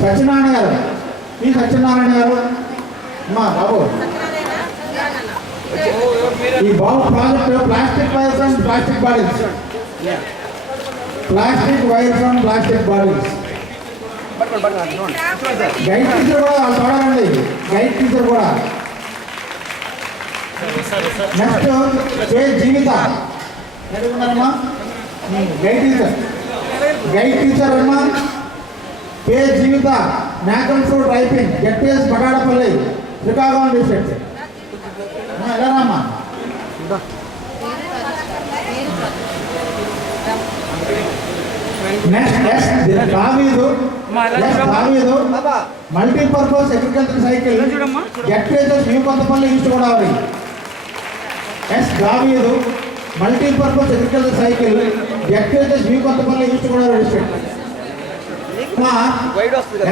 సత్యనారాయణ గారు, ఈ సత్యనారాయణ గారు మా బాబు, ఈ బాబు project plastic wires and plastic bottles, plastic wires and plastic bottles. Guide teacher కూడా వాళ్ళు చూడాలండి, గైడ్ టీచర్ కూడా. నెక్స్ట్ ఏ జీవిత ఎదుగున్నారమ్మా, గైడ్ టీచర్, గైడ్ టీచర్ అమ్మా A Jeevitha, natural fruit ripening, ZPS Bagadapalli, Srikakulam district. ఎలారమ్మా multipurpose agriculture cycle, ZPS New Kothapalli, East Godavari. S Daveedu multipurpose agriculture cycle, ZPS New Kothapalli, East Godavari district.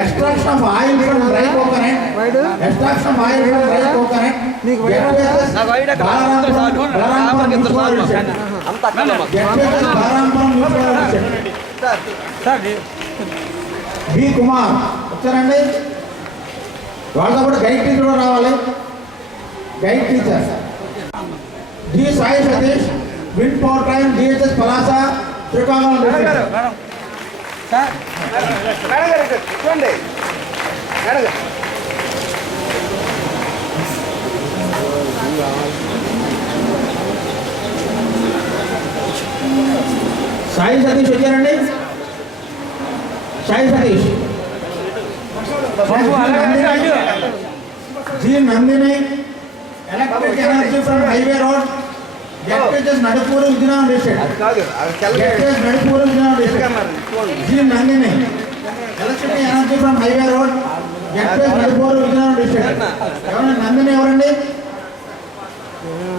Extraction of oil from dry coconut, extraction of oil from dry coconut, B Kumar వచ్చారండి. వాళ్ళతో కూడా guide teacher కూడా రావాలి, guide teacher. G Sai Satish, wind power time, GHS Palasa, Srikakulam district. Sai Satish వచ్చారండి, Sai Satish. G Nandini, electric energy from highway road, ZPS Nadupuru Vizianagaram district, ZPS Nadupuru Vizianagaram district. G Nandini, electric energy from highway road, ZPS Nadupuru Vizianagaram district. ఎవరైనా నందిని ఎవరండి?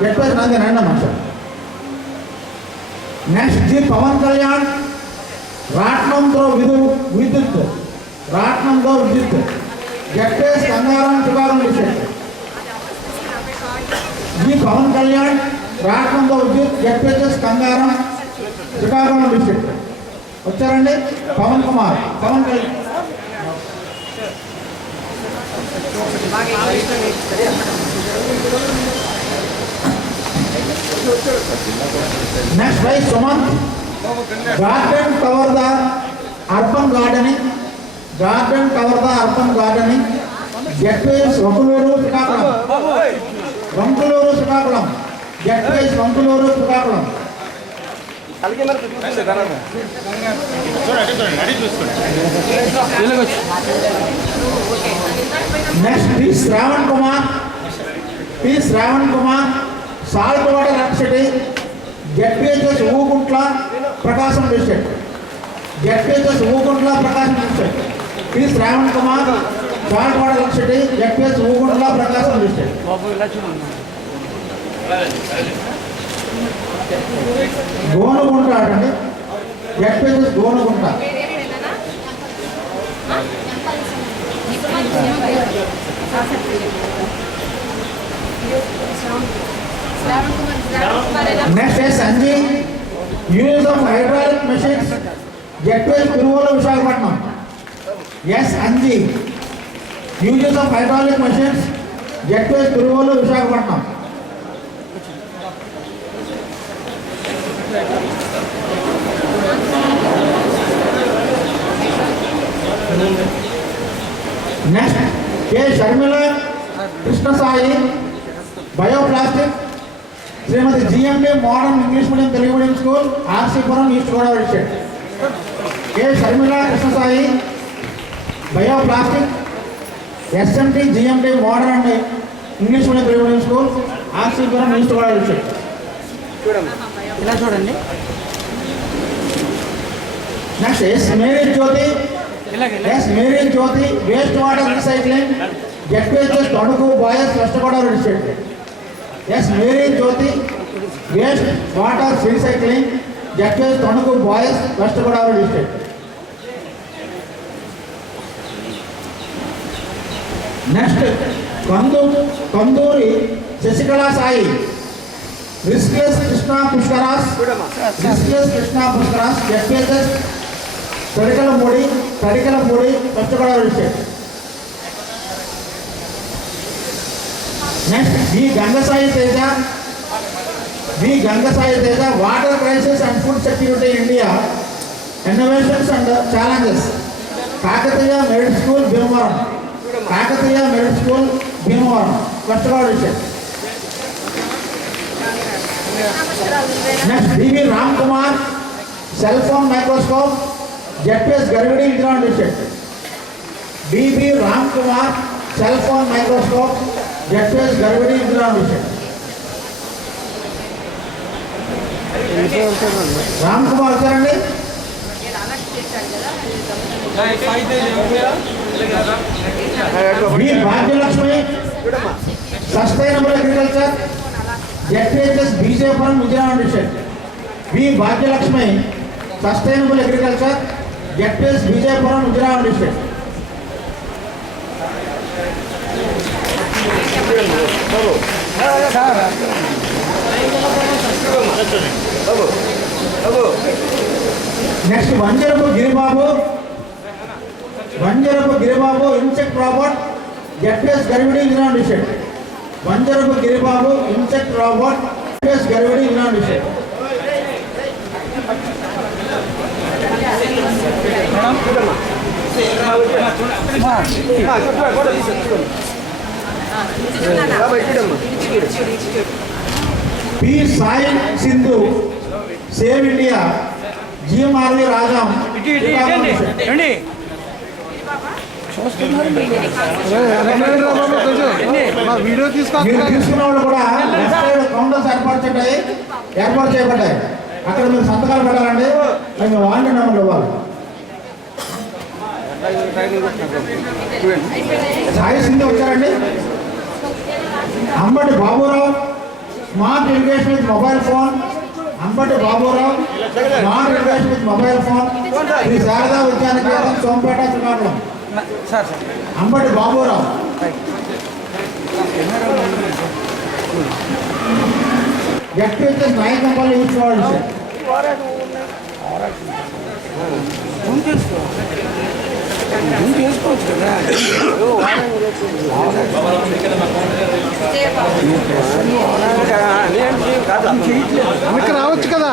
ZPS Nandini అన్నమా sir. Next G Pavan Kalyan, రాట్నంతో విద్యుత్, రాట్నంతో విద్యుత్, ZPS Gangaram, Srikakulam district. G Pavan Kalyan, రాట్నంతో విద్యుత్, జెడ్పీఎస్ గంగారం, శ్రీకాకుళం డిస్ట్రిక్ట్. వచ్చారండి. Pavan Kumar, Pavan Kalyan. Next by Sumanth, garden cover the urban gardening, garden cover the urban gardening, ZPS Vankuluru, Srikakulam, Vankuluru, Srikakulam, ZPS Vankuluru, Srikakulam. Next P Shravan Kumar, P Shravan Kumar, salt water electricity, ZPHS Uguntla, Prakasam district, ZPHS Uguntla, Prakasam district. P Shravan Kumar, salt water electricity, ZPH Uguntla, Prakasam district. Gonugunta అండి, జెడ్పీహెచ్ఎస్ Gonugunta. Next S Anji, use of hydraulic machines, ZPH Tiruvuru, Visakhapatnam. S Anji, uses of hydraulic machines, ZPH Tiruvuru, Visakhapatnam. Next K Sharmila Krishnasai, bioplastic, Srimathi GMD modern English medium Telugu medium school, RC Puram, East Godavari district. K Sharmila Krishnasai, bioplastic, SMT GMD modern and English medium Telugu medium school, RC Puram, East Godavari district. ఇలా చూడండి. Next S Mary Jyothi, S Mary Jyothi, waste water recycling, ZPHS Tanuku boys, west Godavari district. S Mary Jyothi, waste water recycling, ZPH Tanuku boys, west Godavari district. Next Kanduri Sasikala Sai, riskless Krishna Pushkaras, riskless Krishna Pushkaras, ZPHS Tadikalamudi west Godavari district. Next V Gangasai Teja water crisis and food security in India innovations and challenges Kakatiya merit school Bhimavaram west Godavari district. Next DV Ram Kumar cell phone microscope ZPS Garividi Vizianagaram district. DB Ram Kumar cell phone microscope ZPS Garividi Vizianagaram district. Ram Kumar వచ్చారండి. V Bhagyalakshmi sustainable agriculture ZPHS Bijepuram Vizianagaram district. V Bhagyalakshmi sustainable agriculture ZPS Bijepuram Vizianagaram district. Next Vanjarapu Giribabu insect robot ZPS Garividi Vizianagaram district. Vanjarapu Giribabu insect robot ZPS Garividi Vizianagaram district. P Sai Sindhu save India GMRV Rajam video తీసుకున్న వాళ్ళు కూడా కౌంటర్స్ ఏర్పాటు చేయబడ్డాయి. అక్కడ మీరు సంతకాలు పెట్టాలండి. అది మేము వాంటి నెంబర్లు ఇవ్వాలి. సాయి సింధు వచ్చారండి. Ambati Baburao smart irrigation with mobile phone Shri Sarada Vidyanikethan Sompeta Srikakulam. Ambati Baburao. ZPHS Nayakampalli east Godavari. ఇక్కడ రావచ్చు కదా,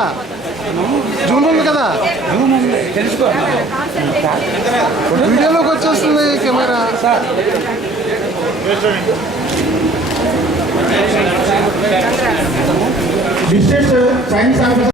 జూమ్ ఉంది కదా, వీడియోలోకి వచ్చేస్తుంది కెమెరా. District science officer